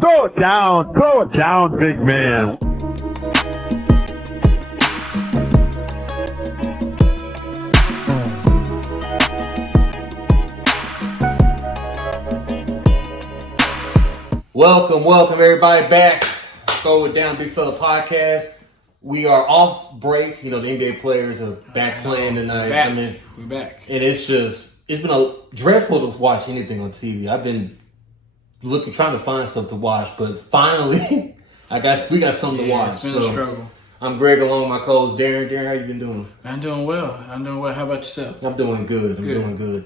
Throw it down, big man. Welcome everybody back. Throw It Down, Big Fella Podcast. We are off break. You know, the NBA players are back playing tonight. We're back. And it's been dreadful to watch anything on TV. I've been trying to find stuff to watch, but finally, we got something to watch. It's been a struggle. I'm Greg, along with my co-host Darren. Darren, how you been doing? I'm doing well. How about yourself? I'm doing good.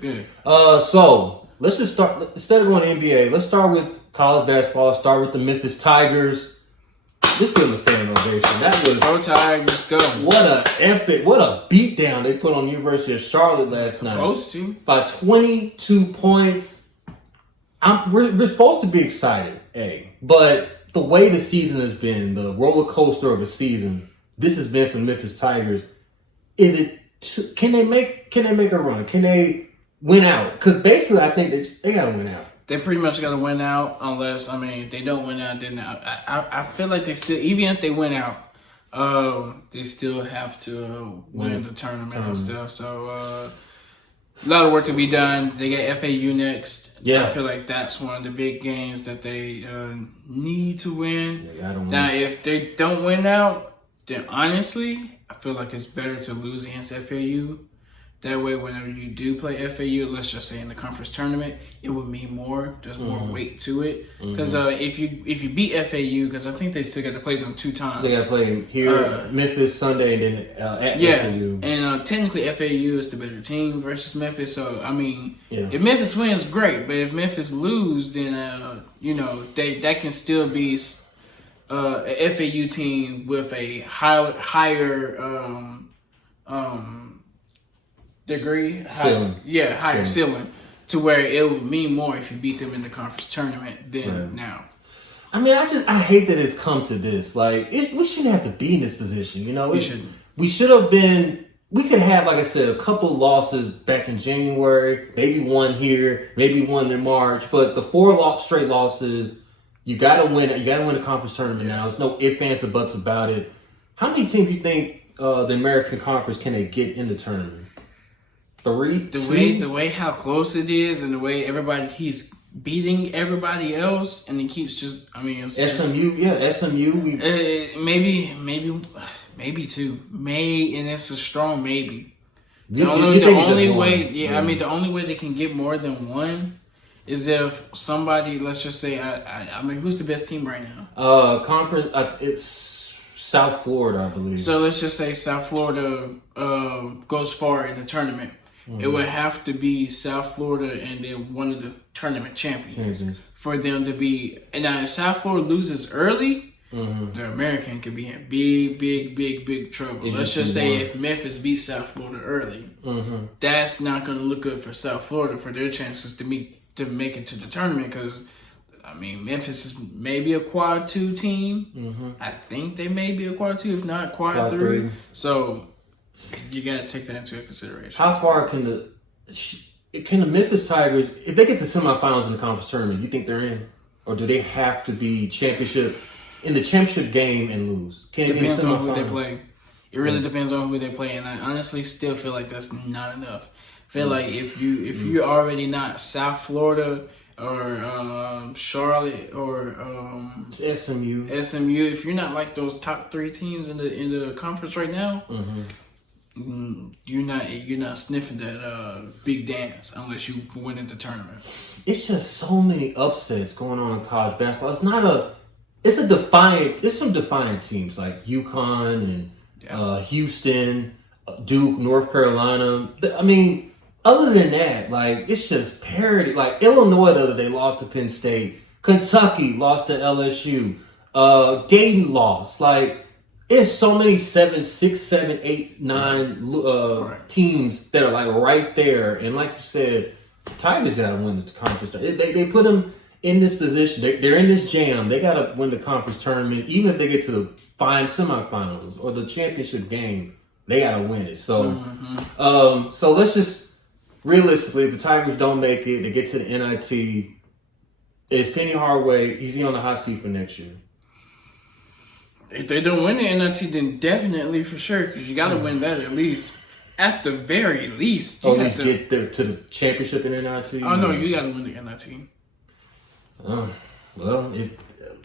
Good. So let's just start. Instead of going to NBA, let's start with college basketball. Start with the Memphis Tigers. Just give them a standing ovation. That was Go Tigers, go. what a beatdown they put on the University of Charlotte last night. Supposed to. By 22 points. We're supposed to be excited, but the way the season has been, the roller coaster of a season, this has been for the Memphis Tigers. Can they make a run? Can they win out? Because basically, I think they got to win out. They pretty much got to win out unless, if they don't win out, then I feel like they still, even if they win out, they still have to win the tournament and stuff. So, a lot of work to be done. They get FAU next. Yeah. I feel like that's one of the big games that they need to win. Win. Now, if they don't win out, then honestly, I feel like it's better to lose against FAU. That way, whenever you do play FAU, let's just say in the conference tournament, it would mean more. There's more weight to it. Because if you beat FAU, because I think they still got to play them 2 times. They got to play here, Memphis Sunday, and then at FAU. And technically FAU is the better team versus Memphis. So, if Memphis wins, great. But if Memphis lose, then, that can still be a FAU team with a higher degree, higher ceiling, to where it would mean more if you beat them in the conference tournament than now. I hate that it's come to this. We shouldn't have to be in this position. We shouldn't. We should have been. We could have, like I said, a couple losses back in January, maybe one here, maybe one in March, but the 4 straight losses, you got to win. You got to win the conference tournament now. There's no ifs, ands, or buts about it. How many teams do you think the American Conference can they get in the tournament? 3? The way how close it is, and the way everybody keeps beating everybody else, and it keeps just. It's SMU. Maybe 2. And it's a strong maybe. The only way they can get more than 1 is if somebody, let's just say, who's the best team right now? Conference. It's South Florida, I believe. So let's just say South Florida goes far in the tournament. It would have to be South Florida and then one of the tournament champions for them to be. And now, if South Florida loses early, the American could be in big trouble. Let's just say if Memphis beats South Florida early, that's not going to look good for South Florida for their chances to make it to the tournament. Because Memphis is maybe a quad 2 team. I think they may be a quad 2, if not quad 3. So you got to take that into consideration. How far can the Memphis Tigers, if they get to semifinals in the conference tournament, you think they're in? Or do they have to be in the championship game and lose? Depends on who they play. It really depends on who they play. And I honestly still feel like that's not enough. I feel like if you're already not South Florida or Charlotte or SMU, if you're not like those top 3 teams in the conference right now, you're not sniffing that big dance unless you win in the tournament. It's just so many upsets going on in college basketball. It's some defiant teams like UConn and Houston, Duke, North Carolina. Other than that, it's just parity. Like Illinois the other day lost to Penn State. Kentucky lost to LSU. Dayton lost. It's so many 7, 6, 7, 8, 9 teams that are right there. And like you said, Tigers got to win the conference. They put them in this position. They're in this jam. They got to win the conference tournament. Even if they get to the semifinals or the championship game, they got to win it. So, so let's just realistically, if the Tigers don't make it, they get to the NIT. Is Penny Hardaway, is he on the hot seat for next year? If they don't win the NIT, then definitely for sure, because you got to win that at least. At the very least. You have to get to the championship in NIT? Oh, no, you got to win the NIT. Well, if...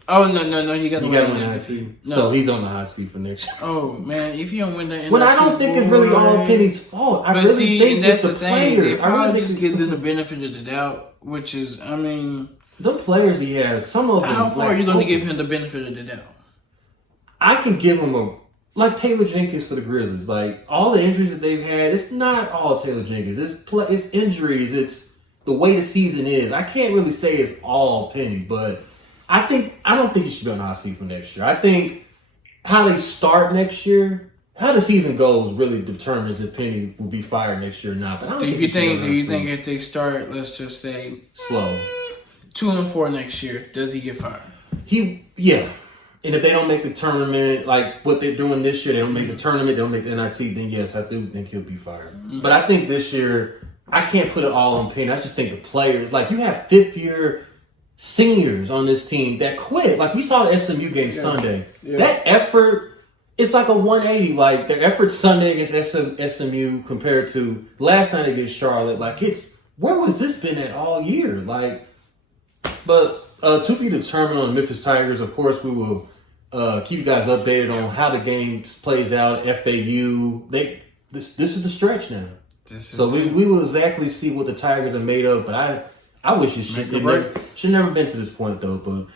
Oh, no, you got to win the NIT. No. So he's on the hot seat for next year. Oh, man, if you don't win the NIT... Well, I don't think it's really all Penny's fault. I really think it's the player. They probably just give them the benefit of the doubt, which is, I mean... The players he has, some of them... How far are you going to give him the benefit of the doubt? I can give him like Taylor Jenkins for the Grizzlies. Like, all the injuries that they've had, it's not all Taylor Jenkins. It's injuries. It's the way the season is. I can't really say it's all Penny, but I don't think he should be on the hot seat for next year. I think how they start next year, how the season goes, really determines if Penny will be fired next year or not. But I don't Do you think if they start, let's just say, slow, 2-4 next year, does he get fired? Yeah. And if they don't make the tournament, like what they're doing this year, they don't make the tournament, they don't make the NIT, then yes, I do think he'll be fired. Mm-hmm. But I think this year, I can't put it all on Penny. I just think the players, like you have fifth-year seniors on this team that quit. Like we saw the SMU game Sunday. Yeah. That effort, it's like a 180. Like the effort Sunday against SMU compared to last night against Charlotte. Like where was this been at all year? Like, but to be determined on the Memphis Tigers, of course, we will keep you guys updated on how the game plays out. FAU, this is the stretch now. So we will exactly see what the Tigers are made of. But I wish it should never been to this point though. But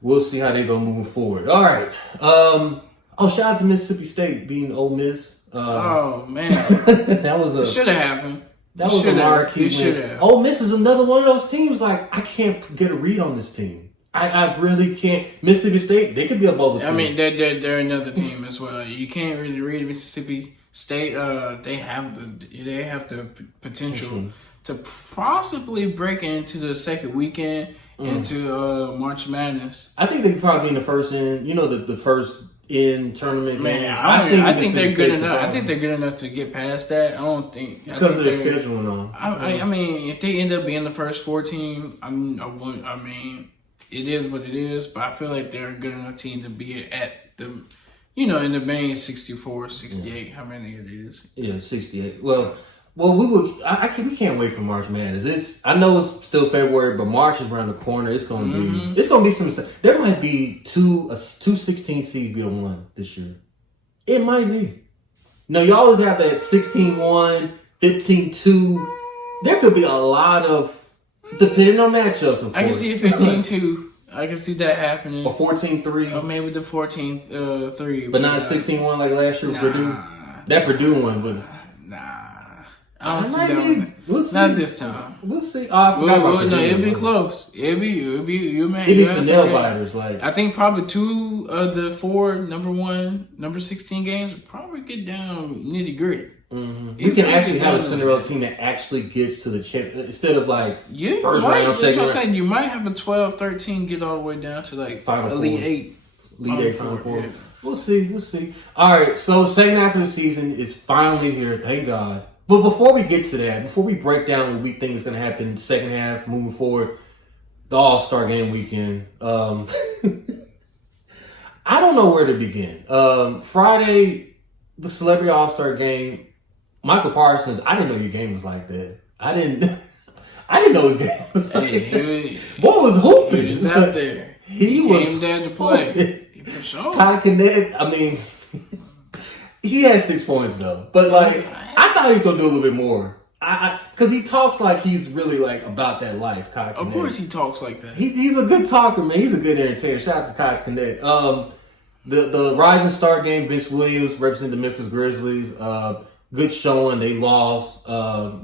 we'll see how they go moving forward. All right. Shout out to Mississippi State beating Ole Miss. Oh man, that was should have happened. That was a marquee win. Ole Miss is another one of those teams. Like I can't get a read on this team. I really can't. Mississippi State, they could be a bubble team. I mean, they're another team as well. You can't really read Mississippi State. They have the potential to possibly break into the second weekend into March Madness. I think they could probably be in the first the first in tournament. Man, I think they're good enough. I think they're good enough to get past that. I don't think because of their schedule. I mean, if they end up being the first 14, I mean, it is what it is. But I feel like they're a good enough team to be at the, in the main 64, 68. How many it is? Yeah, 68. Well, we will. We can't wait for March Madness. I know it's still February, but March is around the corner. It's gonna be. It's gonna be some. There might be two 16 seeds be on one this year. It might be. No, you always have that 16-1, 15-2. There could be a lot of, depending on matchups. Of course. I can see a 15-2. I can see that happening. A 14-3. Or maybe the 14-3. But not 16-1 like last year with Purdue. That Purdue one was. I don't see that one. We'll see. Not this time. We'll see. No, it'll be close. It'll be some nail biters. Like I think probably 2 of the 4 number 1, number 16 games will probably get down nitty gritty. Mm-hmm. We can actually have a Cinderella team that actually gets to the champion instead of like first round, second round. Saying you might have a 12-13 get all the way down to like Elite 8. Elite 8, Final 4. Yeah. We'll see. All right, so second half of the season is finally here. Thank God. But before we get to that, before we break down what we think is going to happen second half, moving forward, the All-Star Game weekend, I don't know where to begin. Friday, the Celebrity All-Star Game, Michael Parsons, I didn't know your game was like that. I didn't know his game was like that. Boy was hooping. He was out there. He came there to play. For sure. Kai Connect, I mean, he had 6 points though. But like, I thought he was gonna do a little bit more. Because he talks like he's really like about that life. Kai Connect. Of course, he talks like that. He's a good talker, man. He's a good entertainer. Shout out to Kai Connect. The Rising Star game, Vince Williams representing the Memphis Grizzlies. Good showing. They lost.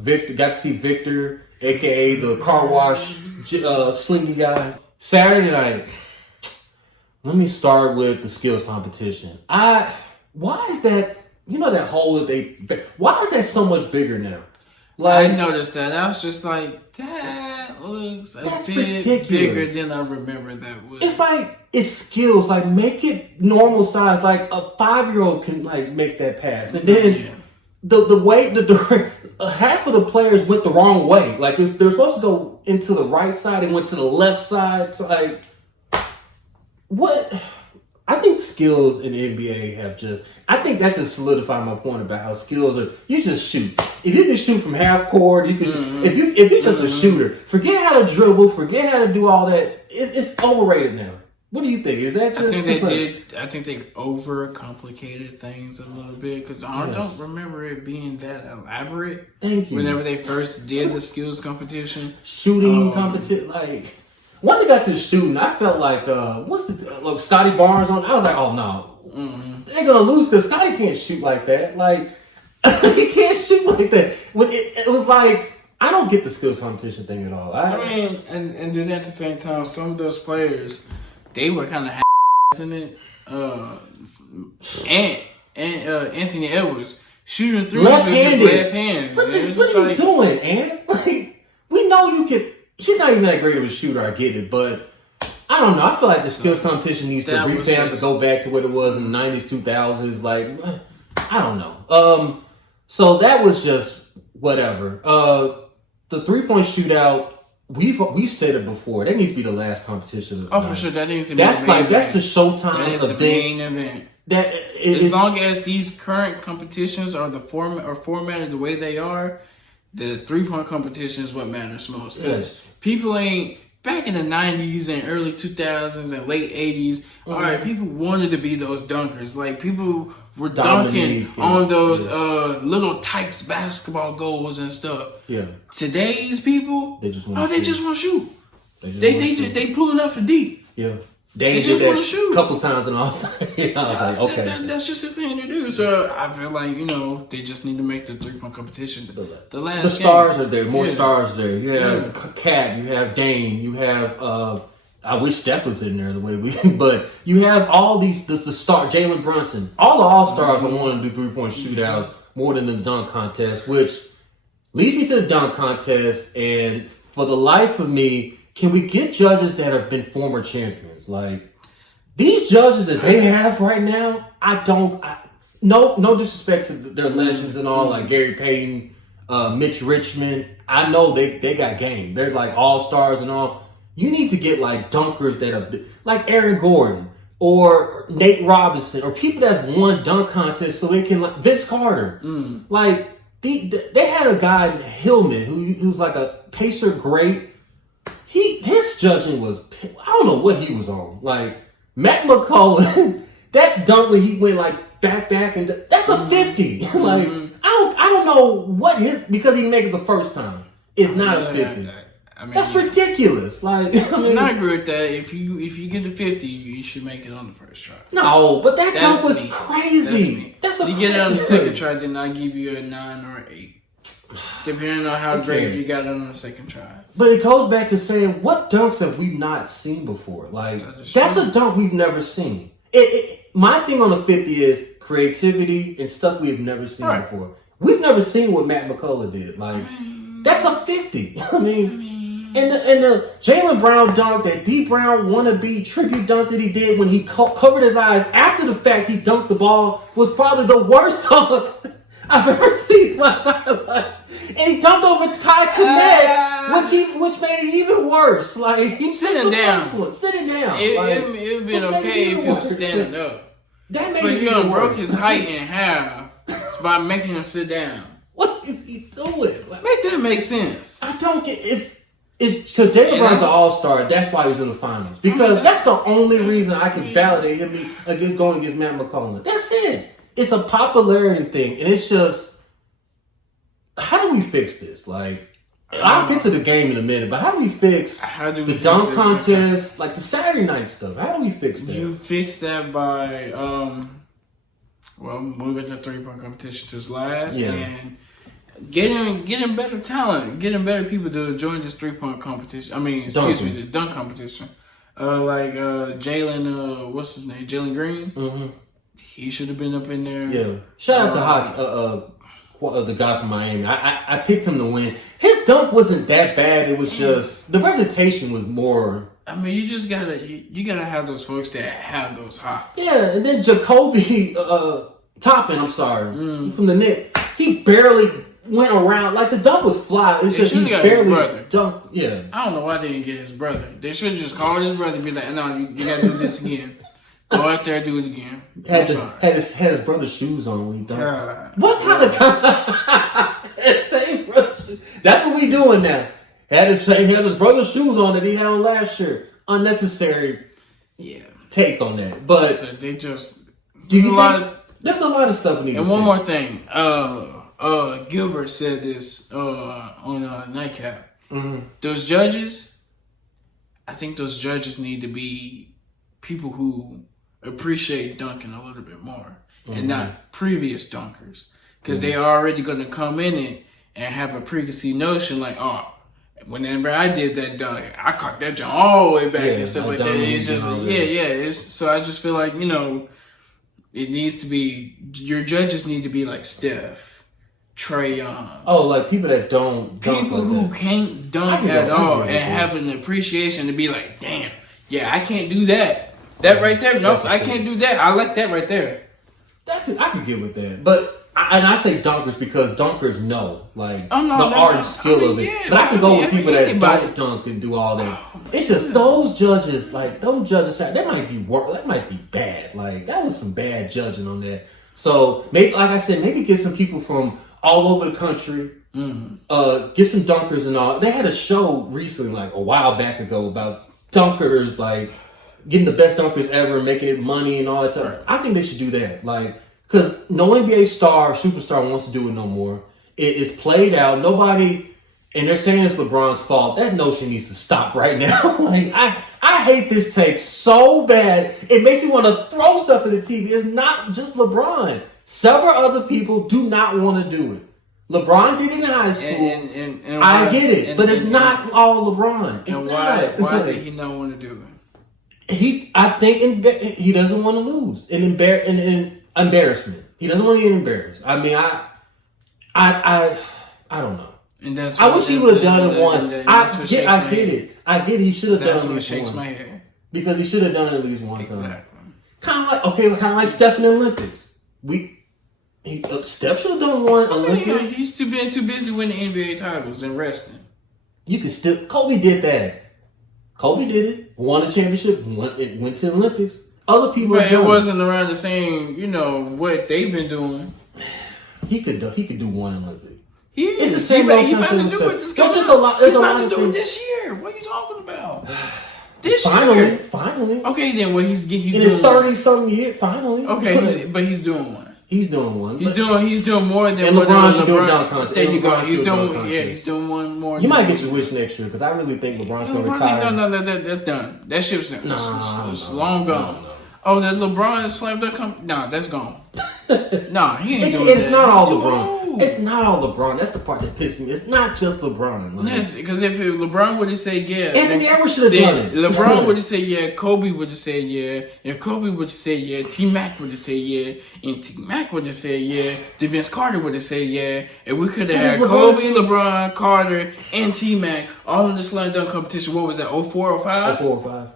Victor got to see Victor, aka the car wash slinky guy. Saturday night. Let me start with the skills competition. Why is that? That hole that why is that so much bigger now? Like, I noticed that. I was just like, that looks a bit ridiculous. Bigger than I remember that was. It's like, it's skills. Like, make it normal size. Like, a 5-year-old can, like, make that pass. And then the way half of the players went the wrong way. Like they're supposed to go into the right side and went to the left side. So like, what? I think skills in the NBA have just. I think that just solidified my point about how skills are. You just shoot. If you can shoot from half court, you can. If you're just a shooter, forget how to dribble, forget how to do all that. It's overrated now. What do you think? Is that just? I think they overcomplicated things a little bit because I don't remember it being that elaborate. Thank you. Whenever they first did the skills competition, shooting competition, like once it got to shooting, I felt like Scotty Barnes on. I was like, oh no, they're gonna lose because Scotty can't shoot like that. Like he can't shoot like that. When it was like. I don't get the skills competition thing at all. I mean, and then at the same time, some of those players, they were kind of in it. And Anthony Edwards shooting threes with his left hand. What are you doing, Ant? Like, we know you can. He's not even that great of a shooter. I get it, but I don't know. I feel like the skills competition needs to revamp to go back to what it was in the 90s, 2000s. Like, I don't know. So that was just whatever. The 3-point shootout, we've said it before. That needs to be the last competition. For sure. That needs to be that's the Showtime that is event. The main event. As long as these current competitions are formatted the way they are, the 3-point competition is what matters most. Because people ain't back in the 90s and early 2000s and late 80s. All right, people wanted to be those dunkers. Like people were dunking on those little Tykes basketball goals and stuff. Yeah. Today's people, they just want to shoot. They pulling up for deep. Yeah. They just want to shoot a couple times and all. I was like, okay, that's just the thing to do. So I feel like they just need to make the 3-point competition the last. The stars are there, more stars are there. You have Cat, you have Dame, you have. I wish Steph was in there the way but you have all these the star Jalen Brunson, all the all stars are wanting to do 3-point shootouts more than the dunk contest, which leads me to the dunk contest. And for the life of me. Can we get judges that have been former champions? Like, these judges that they have right now, no disrespect to their legends and all, like Gary Payton, Mitch Richmond. I know they got game. They're like all-stars and all. You need to get like dunkers that are like Aaron Gordon or Nate Robinson or people that's won dunk contests so they can, like Vince Carter. Like, they had a guy, Hillman, who's like a Pacer great. His judging was, I don't know what he was on. Like, Matt McCullough, that dunk where he went like back and that's a 50. Like, I don't know what because he made it the first time. It's not a 50. I mean, that's ridiculous. Like, I agree with that. If you get the 50, you should make it on the first try. No, but that dunk was crazy. You get it on the second try, then I give you a 9 or 8. Depending on how great you got it on the second try. But it goes back to saying, what dunks have we not seen before? Like, that's a dunk we've never seen. My thing on the 50 is creativity and stuff we've never seen before. We've never seen what Matt McCullough did. Like, that's a 50. And the Jaylen Brown dunk, that D Brown wannabe tribute dunk that he did when he covered his eyes after the fact he dunked the ball was probably the worst dunk I've ever seen in my entire life. And he dumped over Kai Cenat, which made it even worse. Like, he's sitting down. Sitting down. It would have been okay if he was standing up. But you broke his height in half by making him sit down. What is he doing? Like, make that make sense. I don't get it. It's because Jaylen Brown's an all-star. That's why he's in the finals. Because that's the only reason I can validate him going against Matt McCullough. That's it. It's a popularity thing, and it's just, how do we fix this? Like, I'll get to the game in a minute, but how do we fix the dunk contest, like the Saturday night stuff? How do we fix that? You fix that by, moving the 3-point competition to its last and getting better talent, getting better people to join this 3-point competition. I mean, the dunk competition. Like Jalen, what's his name? Jalen Green. Mm-hmm. He should have been up in there. Yeah. Shout out to the guy from Miami. I picked him to win. His dunk wasn't that bad. It was just the presentation was more. I mean, you just gotta have those folks that have those hops. Yeah, and then Jacoby Toppin, I'm sorry, from the Knicks. He barely went around. Like, the dunk was fly. It's just he barely dunked. Yeah. I don't know why they didn't get his brother. They should have just called his brother and be like, no, you got to do this again. Go out there and do it again. Had his brother's shoes on when he dunked. What kind of same brother's shoes? That's what we doing now. Had his brother's shoes on that he had on last year. Unnecessary take on that. But so they just there's a lot of stuff we need. And one more thing. Gilbert said this on Nightcap. Mm-hmm. Those judges, I think those judges need to be people who appreciate dunking a little bit more and not previous dunkers, because they are already going to come in it and have a preconceived notion like, oh, whenever I did that dunk, I caught that jump all the way back and stuff like that. It's just so I just feel like, it needs to be, your judges need to be like Steph, Trae Young. Oh, like people that don't dunk. People who can't dunk at all and have an appreciation to be like, damn, I can't do that. That right there, nope, I can't do that. I like that right there. I could get with that. But I say dunkers because dunkers know, like, the art and skill of it. Yeah, but I can go with people that don't dunk and do all that. It's just those judges, like, those judges, that might be bad. Like, that was some bad judging on that. So, maybe, like I said, maybe get some people from all over the country. Get some dunkers and all. They had a show recently, like a while back ago, about dunkers, like, getting the best dunkers ever, making it money and all that stuff. I think they should do that. Like, because no NBA superstar wants to do it no more. It is played out. Nobody, and they're saying it's LeBron's fault. That notion needs to stop right now. Like, I hate this take so bad. It makes me want to throw stuff at the TV. It's not just LeBron. Several other people do not want to do it. LeBron did it in high school. And I get it, but it's not all LeBron. It's not. Why did he not want to do it? I think he doesn't want to lose in embarrassment. He doesn't want to get embarrassed. I mean, I don't know. And that's I wish he would have done it one. I get it. He should have done it at least what shakes one. my head. Because he should have done it at least one time. Exactly. Kind of like Steph in the Olympics. Steph should have done one Olympics. Yeah, he's too busy winning NBA titles and resting. You can still. Kobe did that. Kobe did it. Won a championship. Went to the Olympics. Other people. But it wasn't around the same. What they've been doing. He could do one Olympic. Yeah, it's the same. He about to do it. He's about to do it this year. What are you talking about? This year. Finally. Okay, then he's in his 30-something year. Finally. Okay, but he's doing one. He's doing one. He's doing more than and what LeBron should do a dunk contest. There you go. He's doing one more. You might get your wish next year because I really think LeBron's going to retire. No, that's done. That ship's long gone. No. Oh, that LeBron slam dunk that's gone. Nah, he ain't doing that. It's not all LeBron. It's not all LeBron. That's the part that pisses me. It's not just LeBron. Like, yes, because if LeBron would have said Anthony Edwards should have done it. LeBron would have said Kobe would have said and Kobe would have said T-Mac would have said and T-Mac would have said then Vince Carter would have said and we could have had Kobe, LeBron, Carter, and T-Mac all in the slam dunk competition. What was that, 04, 05? 04, 05.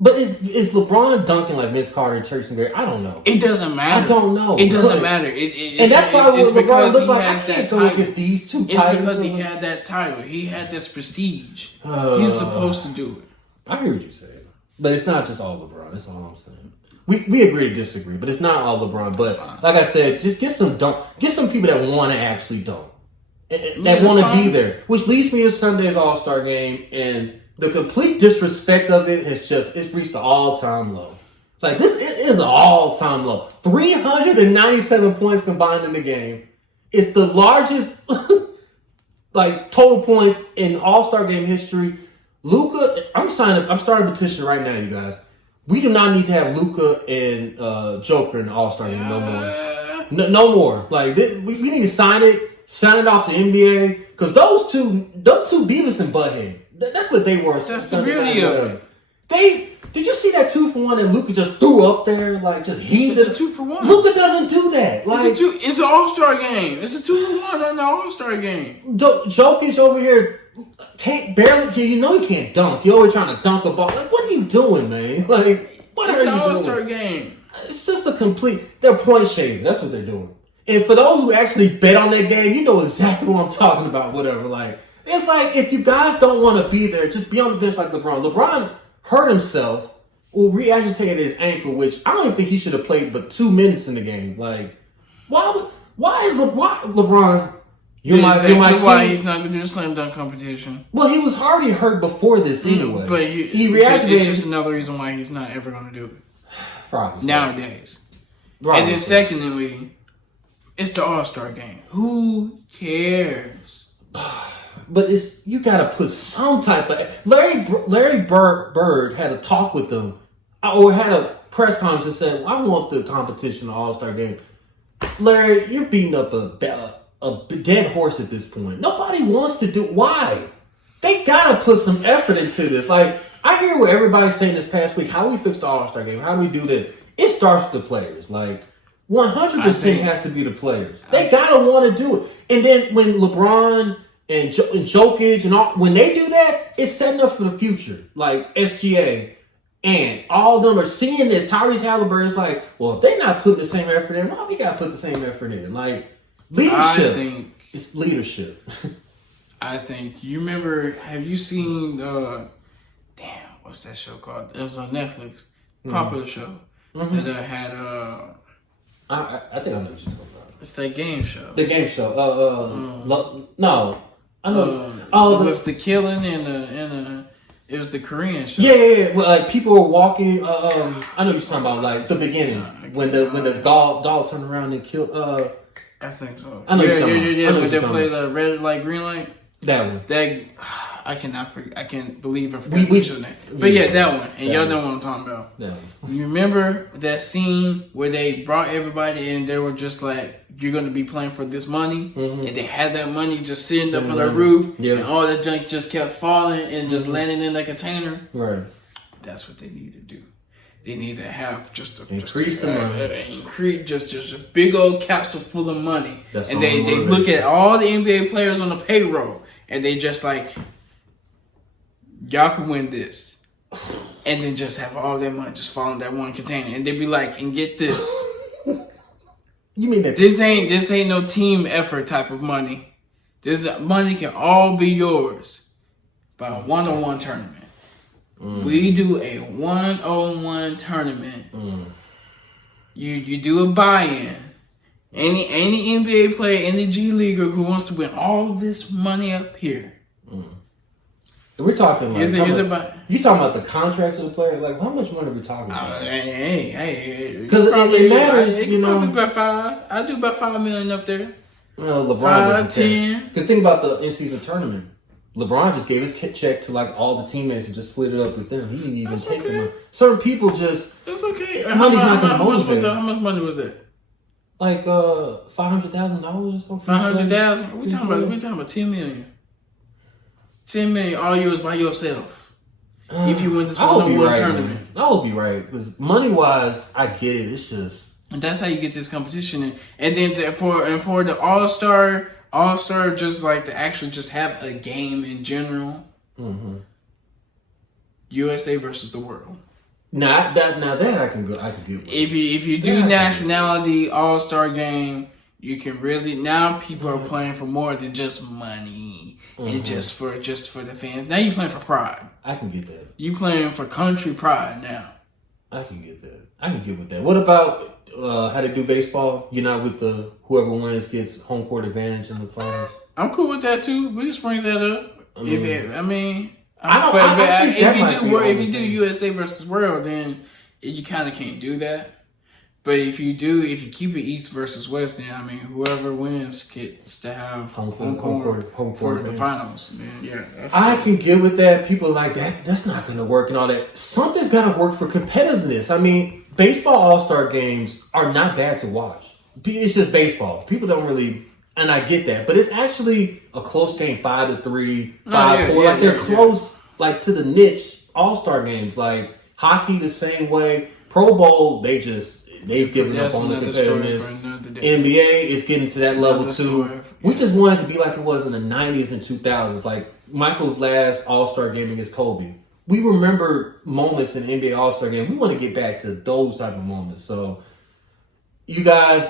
But is LeBron dunking like Vince Carter and Terry Singer? I don't know. It doesn't matter. I don't know. It doesn't matter. And that's why it's because he has that title. These two it's because he had that title. He had this prestige. He's supposed to do it. I hear what you're saying. But it's not just all LeBron. That's all I'm saying. We agree to disagree, but it's not all LeBron. But like I said, just get some people that want to actually dunk. That want to be there. Which leads me to Sunday's All-Star game, and the complete disrespect of it it's reached an all-time low. Like, this is an all-time low. 397 points combined in the game. It's the largest total points in All-Star game history. Luka, I'm starting a petition right now, you guys. We do not need to have Luka and Joker in the All-Star game no more. No more. Like, we need to sign it off to NBA, because those two Beavis and Butthead. That's what they were. That's the beauty of it. Did you see that 2-for-1 that Luka just threw up there? Like, just heaved it. It's a 2-for-1. Luka doesn't do that. Like, it's an All-Star game. It's a 2-for-1 in the All-Star game. Jokic over here he can't dunk. You're always trying to dunk a ball. Like, what are you doing, man? Like, What It's are an you All-Star doing? game. It's just a complete. They're point shaving. That's what they're doing. And for those who actually bet on that game, you know exactly what I'm talking about. Whatever. Like it's like if you guys don't want to be there, just be on the bench like LeBron. LeBron hurt himself or re-agitated his ankle, which I don't even think he should have played but 2 minutes in the game. Like why is LeBron? You're my why king. he's not going to do the slam dunk competition. Well, he was already hurt before this anyway. But he reactivated. It's just another reason why he's not ever going to do it. Probably Nowadays. Probably And then secondly, it's the All-Star game. Who cares? But you gotta put some type of Larry Bird had a talk with them, or had a press conference and said, "I want the competition, the All Star game." Larry, you're beating up a dead horse at this point. Nobody wants to do. Why? They gotta put some effort into this. Like I hear what everybody's saying this past week. How do we fix the All Star game? How do we do that? It starts with the players. Like 100% has to be the players. They gotta want to do it. And then when LeBron and Jokic and all, when they do that, it's setting up for the future. Like SGA and all of them are seeing this. Tyrese Halliburton's like, well, if they're not putting the same effort in, why we gotta put the same effort in? Like leadership. It's leadership. I think you remember. Have you seen? What's that show called? It was on Netflix. Popular show that had. I think I know what you're talking about. It's that game show. The game show. No, I know. With the killing and it was the Korean show. Yeah. Well, like people were walking. I know what you're talking about. Like the beginning when the doll turned around and killed. I think so. I know you're talking yeah. about. When they play the red light, green light. That one. That I cannot forget. I can't believe I forgot the show's name. But yeah, that one. And y'all know what I'm talking about. That one. You remember that scene where they brought everybody and they were just like, "You're going to be playing for this money," and they had that money just sitting up on the roof, and all the junk just kept falling and just landing in the container. Right. That's what they need to do. They need to have Increase the money. Increase just a big old capsule full of money. That's and they look at all the NBA players on the payroll and they just like, y'all can win this. And then just have all that money just fall in that one container. And they be like, and get this. You mean that This ain't no team effort type of money. This money can all be yours by a one-on-one tournament. We do a one-on-one tournament. You do a buy-in. Any NBA player, any G leaguer who wants to win all this money up here. we're talking like you talking about the contracts of the player? Like how much money are we talking about? Hey, because it matters. You know, about $5. I do about $5 million up there. LeBron 10. Because think about the in-season tournament. LeBron just gave his check to like all the teammates and just split it up with them. He didn't even take the money. Certain people just. It's okay. Money's not going to motivate. How much money was that? Like $500,000 or something. $500,000. We talking about $10 million. $10 million all yours by yourself. If you win this one-on-one tournament, I will be right because money-wise, I get it. It's just. And that's how you get this competition, and then for the All-Star just like to actually just have a game in general. USA versus the world. Now that I can get. If you do nationality All-Star game, you can really now people are playing for more than just money and just for the fans. Now you're playing for pride. I can get that. You playing for country pride now. I can get that. I can get with that. What about how they do baseball? You're not with the whoever wins gets home court advantage in the finals. I'm cool with that too. We can spring that up. If you do USA versus World, then you kind of can't do that. But if you keep it East versus West, then I mean, whoever wins gets to have home court for the finals. Yeah, I can get with that. People are like that. That's not going to work and all that. Something's got to work for competitiveness. I mean, baseball All-Star games are not bad to watch. It's just baseball. People don't really, and I get that, but it's actually a close game, 5-3, 5-4. They're close, like to the niche All-Star games. Like hockey, the same way. Pro Bowl, they've given up on the competitiveness. NBA is getting to that level too. We just wanted to be like it was in the 90s and 2000s. Like Michael's last All-Star game against Kobe. we remember moments in the NBA All-Star game. We want to get back to those type of moments. So you guys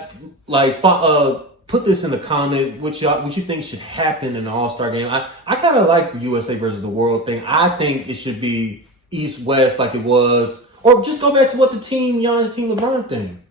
put this in the comment what you think should happen in the All-Star game. I kind of like the USA versus the world thing. I think it should be East-West like it was, or just go back to what the team Giannis, team LeBron thing.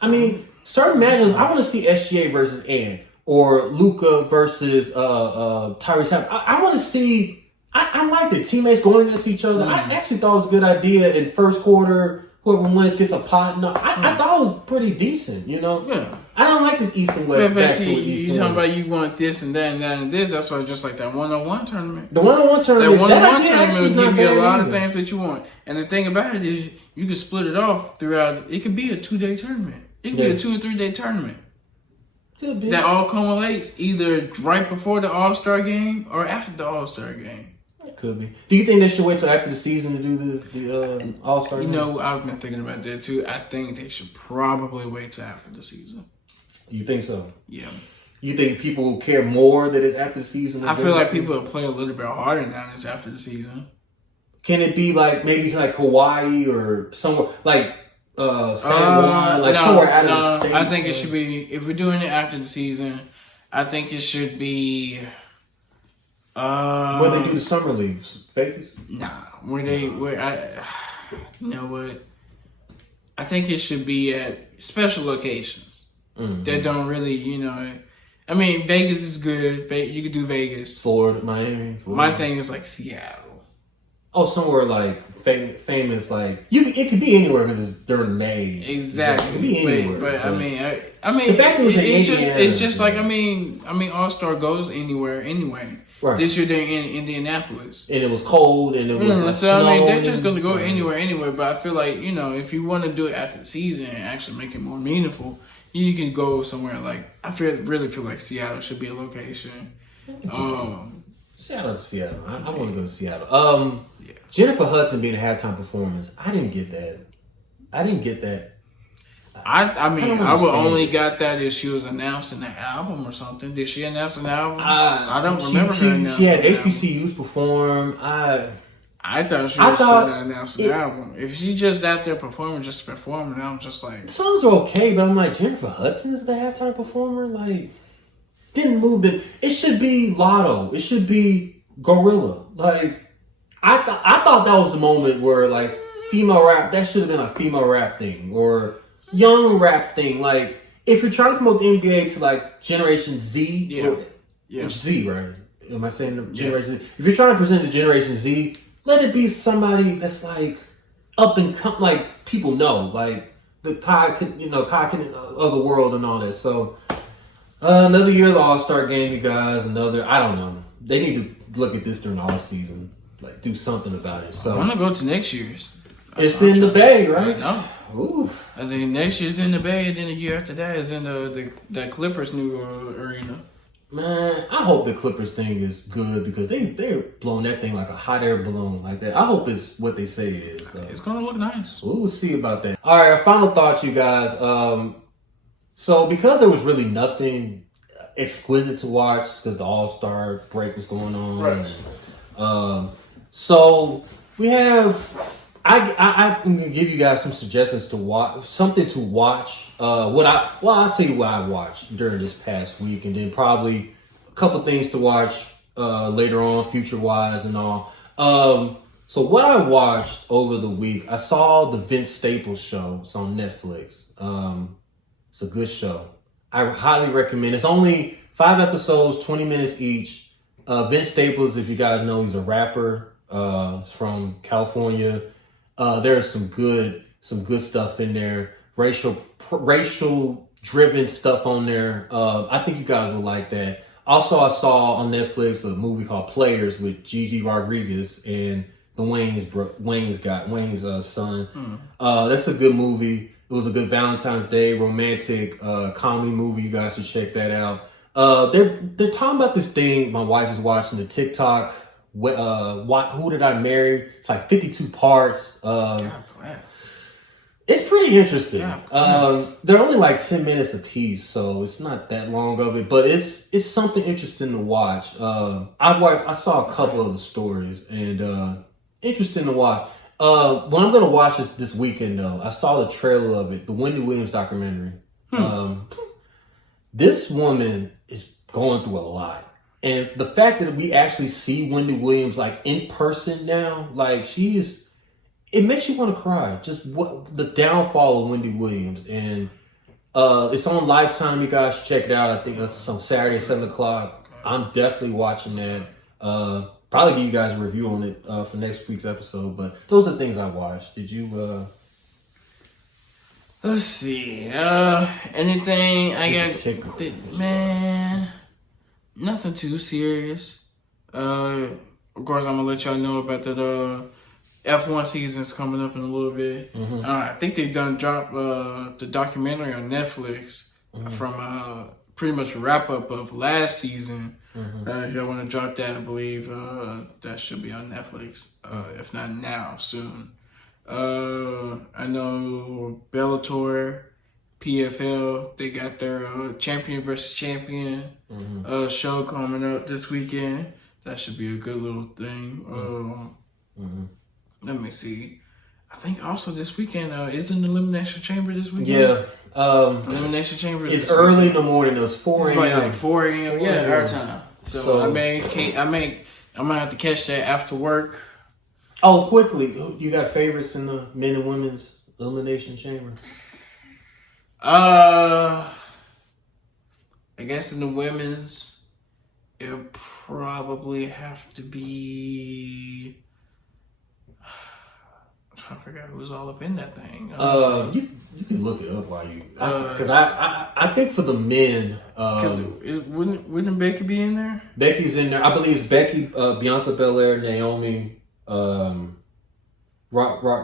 I mean, certain matches. I want to see SGA versus Ant or Luka versus Tyrese Halliburton. I want to see. I like the teammates going against each other. I actually thought it was a good idea in first quarter. Whoever wins gets a pot. No, I thought it was pretty decent, you know? Yeah. I don't like this East and West. But see, you talking about you want this and that and that and this. That's why just like that one-on-one tournament. The one-on-one tournament. That one-on-one tournament will give you a lot either. of things that you want. And the thing about it is you can split it off throughout. It could be a 2-day tournament. It could be a 2 or 3 day tournament. Could be. That all culminates either right before the All-Star game or after the All-Star game. Could be. Do you think they should wait till after the season to do the All-Star game? You know, I've been thinking about that too. I think they should probably wait till after the season. You think so? Yeah. You think people care more that it's after the season? I feel like people will play a little bit harder now than it's after the season. Can it be like maybe like Hawaii or somewhere like San Juan, like somewhere out of the state? I think it should be, if we're doing it after the season, I think it should be where they do the summer leagues, Vegas? Nah, you know what? I think it should be at special locations that don't really, you know. I mean, Vegas is good. You could do Vegas, Florida, Miami. Florida. My thing is like Seattle. Oh, somewhere like famous, like it could be anywhere because it's during May. Exactly. It could be anywhere. But I mean, the fact it was it's just like I mean, All-Star goes anywhere anyway. Right. This year they're in Indianapolis, and it was cold, and it was like so snow. I mean, they're just gonna go anywhere anyway. But I feel like, you know, if you want to do it after the season and actually make it more meaningful, you can go somewhere like really feel like Seattle should be a location. Seattle. I want to go to Seattle. Jennifer Hudson being a halftime performance. I didn't get that. I mean, I would only got that if she was announcing the album or something. Did she announce an album? I don't remember her announcing. She had an album. HBCUs perform. I thought she was going to announce an album. If she just out there performing, I'm just like... The songs are okay, but I'm like, Jennifer Hudson is the halftime performer? Like, didn't move them. It should be Lotto. It should be Gorilla. Like, I thought that was the moment where, like, female rap, that should have been a female rap thing. Or young rap thing. Like, if you're trying to promote the NBA to, like, Generation Z. Z, right? Am I saying the Generation Z? If you're trying to present the Generation Z, let it be somebody that's like up and come, like people know, like the Kai of the world and all that. So another year of the All-Star game, you guys. I don't know. They need to look at this during the off season, like do something about it. So I want to go to next year's. It's in the Bay, right? No. Ooh. I think next year's in the Bay, and then the year after that is in the Clippers' new arena. Man, I hope the Clippers thing is good because they're blowing that thing like a hot air balloon like that. I hope it's what they say it is. It's gonna look nice. We'll see about that. All right, our final thoughts, you guys. So because there was really nothing exquisite to watch because the All-Star break was going on, right? So we have. I'm gonna give you guys some suggestions to watch, something to watch. I'll tell you what I watched during this past week, and then probably a couple things to watch later on, future wise and all. So what I watched over the week, I saw the Vince Staples show. It's on Netflix. It's a good show. I highly recommend. It's only 5 episodes, 20 minutes each. Vince Staples, if you guys know, he's a rapper. He's from California. There's some good stuff in there. Racial driven stuff on there. I think you guys will like that. Also, I saw on Netflix a movie called Players with Gigi Rodriguez and the Wayne's son. That's a good movie. It was a good Valentine's Day romantic comedy movie. You guys should check that out. They're talking about this thing. My wife is watching the TikTok. Who Did I Marry? It's like 52 parts. God bless. It's pretty interesting. God They're only like 10 minutes a piece, so it's not that long of it, but it's something interesting to watch. I saw a couple of the stories, and interesting to watch. What I'm gonna watch this weekend though, I saw the trailer of it, the Wendy Williams documentary. This woman is going through a lot. And the fact that we actually see Wendy Williams like in person now, like it makes you want to cry. Just what the downfall of Wendy Williams. And it's on Lifetime, you guys should check it out. I think it's on Saturday at 7 o'clock. I'm definitely watching that. Probably give you guys a review on it for next week's episode. But those are things I watched. Did you Let's see. Anything I got? Man, nothing too serious. Of course, I'm gonna let y'all know about the F1 season's coming up in a little bit. I think they've dropped the documentary on Netflix from pretty much a wrap up of last season. If y'all want to drop that, I believe that should be on Netflix. If not now, soon. I know Bellator, PFL, they got their champion versus champion show coming up this weekend. That should be a good little thing. Let me see. I think also this weekend is an Elimination Chamber this weekend. Yeah. Elimination Chamber. It's early in the morning. It was 4 a.m. Like 4 a.m. Yeah, our time. So I'm gonna have to catch that after work. Oh, quickly, you got favorites in the men and women's Elimination Chamber? I guess in the women's, it'll probably have to be. I'm trying to figure out who's all up in that thing. You can look it up while you, because I think for the men, because wouldn't Becky be in there? Becky's in there. I believe it's Becky, Bianca Belair, Naomi, Raquel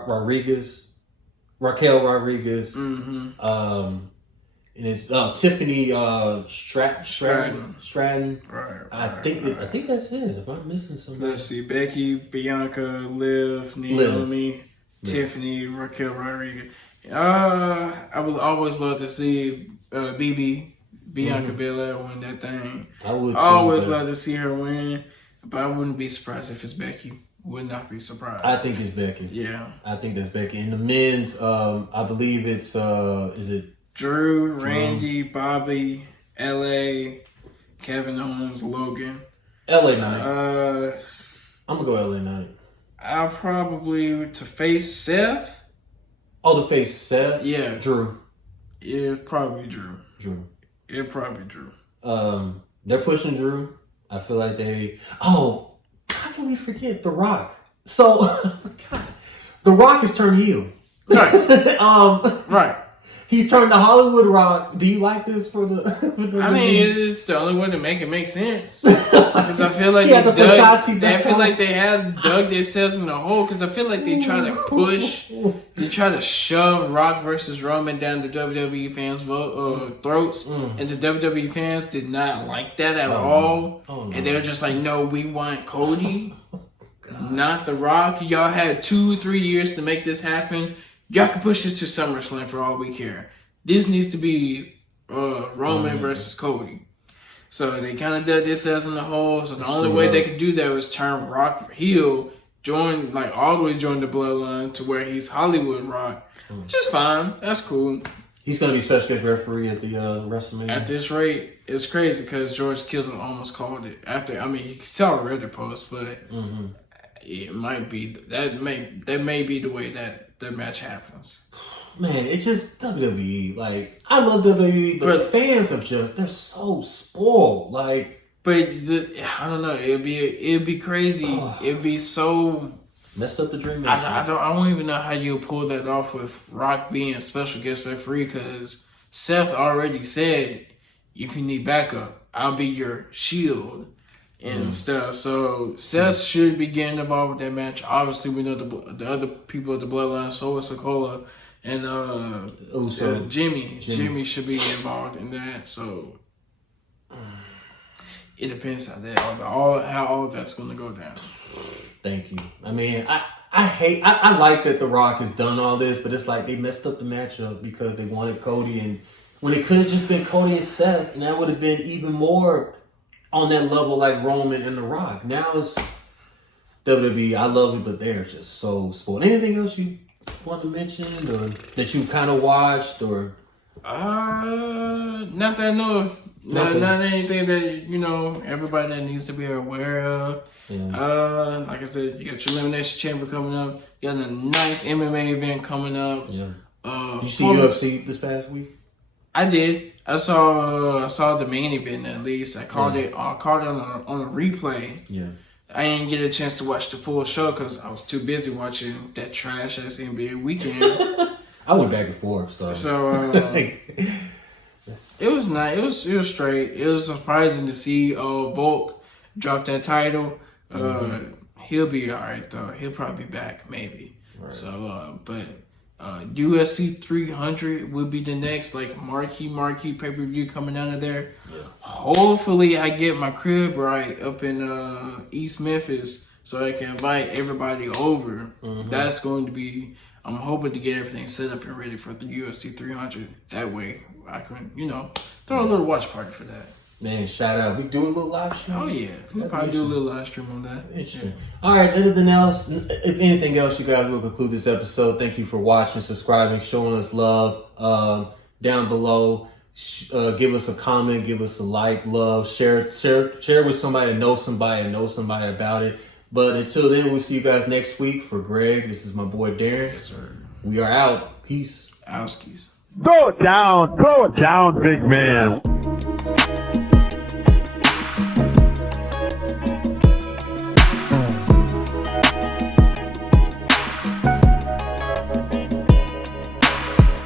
Rodriguez, and it's Tiffany Stratton. Right. I think that's it. If I'm missing something, let's see: Becky, Bianca, Liv, Naomi, Tiffany, Raquel Rodriguez. I would always love to see Bianca Belair win that thing. I would always love to see her win, but I wouldn't be surprised if it's Becky. Would not be surprised. I think it's Becky. Yeah. I think that's Becky. In the men's, I believe it's, is it? Drew, Randy, Bobby, LA, Kevin Owens, Logan. LA Knight. I'm going to go LA Knight. I'll probably, to face Seth. Oh, to face Seth? Yeah. Drew. It's probably Drew. It probably Drew. They're pushing Drew. I feel like how can we forget The Rock? So, God, The Rock has turned heel. Right. Right. He's turned to Hollywood Rock. Do you like this for the? I mean, it's the only way to make it make sense. Because I feel like they had dug themselves in the hole. Because I feel like they try to shove Rock versus Roman down the WWE fans' throats, and the WWE fans did not like that at all. Oh, no. And they were just like, "No, we want Cody, not The Rock. Y'all had 2-3 years to make this happen." Y'all can push this to SummerSlam for all we care. This needs to be Roman versus Cody. So they kind of dug themselves in the hole. So the only way they could do that was turn Rock heel, all the way join the bloodline to where he's Hollywood Rock. Which is fine. That's cool. He's going to be special guest referee at the WrestleMania. At this rate, it's crazy because George Kittle almost called it. You saw a Reddit post, but it might be, that may be the way that the match happens. Man, it's just WWE. Like, I love WWE, but the fans they're so spoiled. Like, but I don't know. It'd be crazy. It'd be so messed up the dream match. I don't even know how you pull that off with Rock being a special guest referee, because Seth already said, if you need backup, I'll be your shield and stuff. So Seth should be getting involved with that match. Obviously, we know the other people of the bloodline, Solo Sikoa and Jimmy should be involved in that. So it depends how all of that's going to go down. Thank you. I mean, I like that The Rock has done all this, but it's like they messed up the matchup because they wanted Cody, and when it could have just been Cody and Seth, and that would have been even more on that level like Roman and The Rock. Now WWE, I love it, but they're just so spoiled. Anything else you want to mention or that you kind of watched or? Not that I know of. Not anything that, everybody that needs to be aware of. Yeah. Like I said, you got your Elimination Chamber coming up. You got a nice MMA event coming up. Yeah. You see UFC this past week? I did. I saw the main event at least. I called it on a replay. Yeah. I didn't get a chance to watch the full show because I was too busy watching that trash ass NBA weekend. I went back and forth, so it was nice. It was straight. It was surprising to see Volk drop that title. He'll be all right though. He'll probably be back maybe. Right. So, but UFC 300 will be the next marquee pay-per-view coming out of there. Yeah. Hopefully I get my crib right up in East Memphis so I can invite everybody over. That's going to be, I'm hoping to get everything set up and ready for the UFC 300. That way I can, throw a little watch party for that. Man, shout out. We do a little live stream. Oh yeah, we'll probably do a little live stream on that. Interesting. All right, anything else? If anything else, you guys will conclude this episode. Thank you for watching, subscribing, showing us love. Down below, give us a comment, give us a like, love, share with somebody, know somebody about it. But until then, we'll see you guys next week. For Greg, this is my boy Darren. Yes, sir. We are out. Peace. Owskies. Throw it down, big man.